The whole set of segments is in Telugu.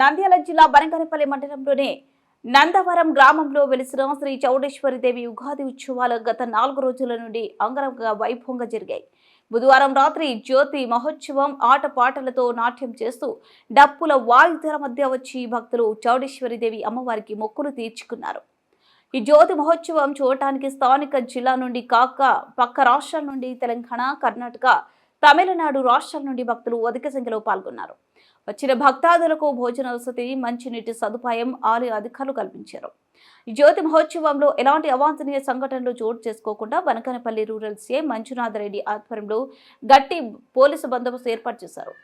నంద్యాల జిల్లా బనగానపల్లి మండలంలోని నందవరం గ్రామంలో వెలిసిన శ్రీ చౌడేశ్వరిదేవి ఉగాది ఉత్సవాలు గత 4 రోజుల నుండి అంగరంగ వైభవంగా జరిగాయి. బుధవారం రాత్రి జ్యోతి మహోత్సవం ఆటపాటలతో నాట్యం చేస్తూ డప్పుల వాయిద్యాల మధ్య వచ్చి భక్తులు చౌడేశ్వరిదేవి అమ్మవారికి మొక్కులు తీర్చుకున్నారు. ఈ జ్యోతి మహోత్సవం చూడటానికి స్థానిక జిల్లా నుండి కాక పక్క రాష్ట్రాల నుండి తెలంగాణ, కర్ణాటక, తమిళనాడు రాష్ట్రాల నుండి భక్తులు అధిక సంఖ్యలో పాల్గొన్నారు. వచ్చిన భక్తాదులకు భోజన వసతి, మంచినీటి సదుపాయం ఆలయ అధికారులు కల్పించారు. ఈ జ్యోతి మహోత్సవంలో ఎలాంటి అవాంఛనీయ సంఘటనలు చోటు చేసుకోకుండా బనగానపల్లి రూరల్ సీఐ మంజునాథ్ రెడ్డి ఆధ్వర్యంలో గట్టి పోలీసు బందోబస్తు ఏర్పాటు చేశారు.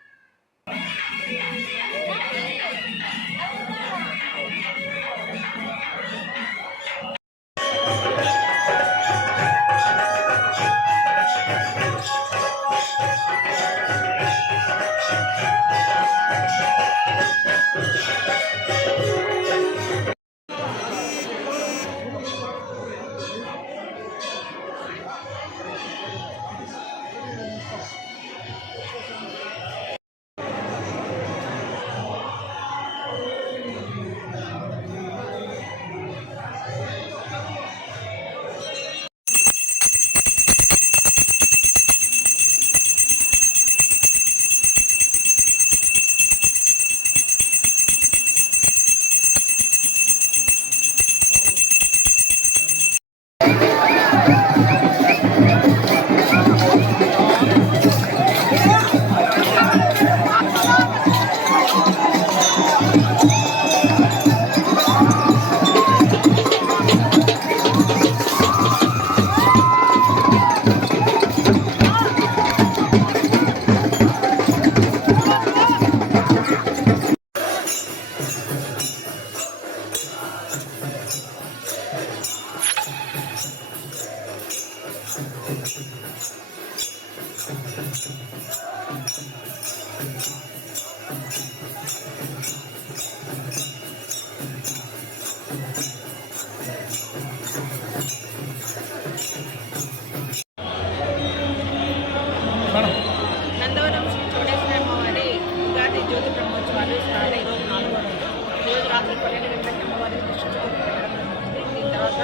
నందవరం శ్రీ చౌడేశ్వరి అమ్మవారి ఉగాది జ్యోతి బ్రహ్మోత్సవాలు స్టార్ట్ అయ్యి 4వ రోజు. ఈరోజు రాత్రి 12 గంటలకి అమ్మవారి దృష్టించుకొని పెట్టడం జరుగుతుంది. దీని తర్వాత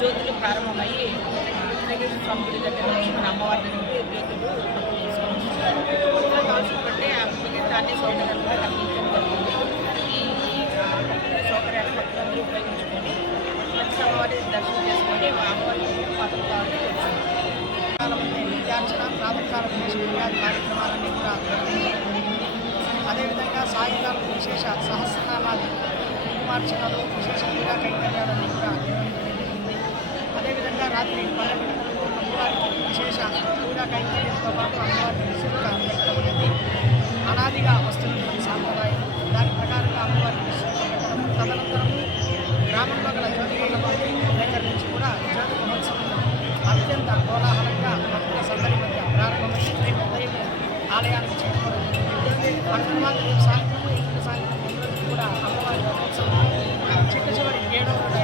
జ్యోతులు ప్రారంభమయ్యి వెంకటేశ్వర స్వామి గుడి దగ్గర నుంచి మన అమ్మవారి దగ్గరికి జ్యోతులు తీసుకొని వస్తారు. ఇందులో కావాల్సిన బట్టి మిగతా అన్ని సౌకర్యాలు కూడా కల్పించడం జరుగుతుంది. ఈ సౌకర్యాలు భక్తులందరూ ఉపయోగించుకొని మంచి అమ్మవారి దర్శనం చేసుకొని అమ్మవారి పాత్రలు కావాలని తెలుస్తుంది. విద్యార్చన ప్రాతకాల పుణ్యాది కార్యక్రమాలన్నీ కూడా అదేవిధంగా సాయంకాలం విశేష సహస్రనామాది కుంకుమార్చనలు విశేష పూజా కైంకర్యాలన్నీ కూడా జరిగింది. అదేవిధంగా రాత్రి 12 గంటలకు అమ్మవారికి విశేష పూజా కైంకర్యంతో పాటు అమ్మవారికి విశేష పెట్టడం అనేది అనాదిగా వస్తున్నటువంటి సాంప్రదాయం. దాని ప్రకారంగా అమ్మవారికి విశేష పెట్టడం, తదనంతరం గ్రామంలో గల జ్యోతిర్లింగం దగ్గర నుంచి కూడా జ్యోతి మహోత్సవం అత్యంత కోలాహలంగా భక్తుల సందడి మధ్య ప్రారంభమై రేపు ఉదయం ఆలయానికి చేరుకోవడం జరిగింది. పట్టణవాళ్ళు రేపు సాయంత్రం, ఎల్లుండి సాయంత్రం 2 రోజులు కూడా అమ్మవారి మహోత్సవం చిట్ట చివరి 7వ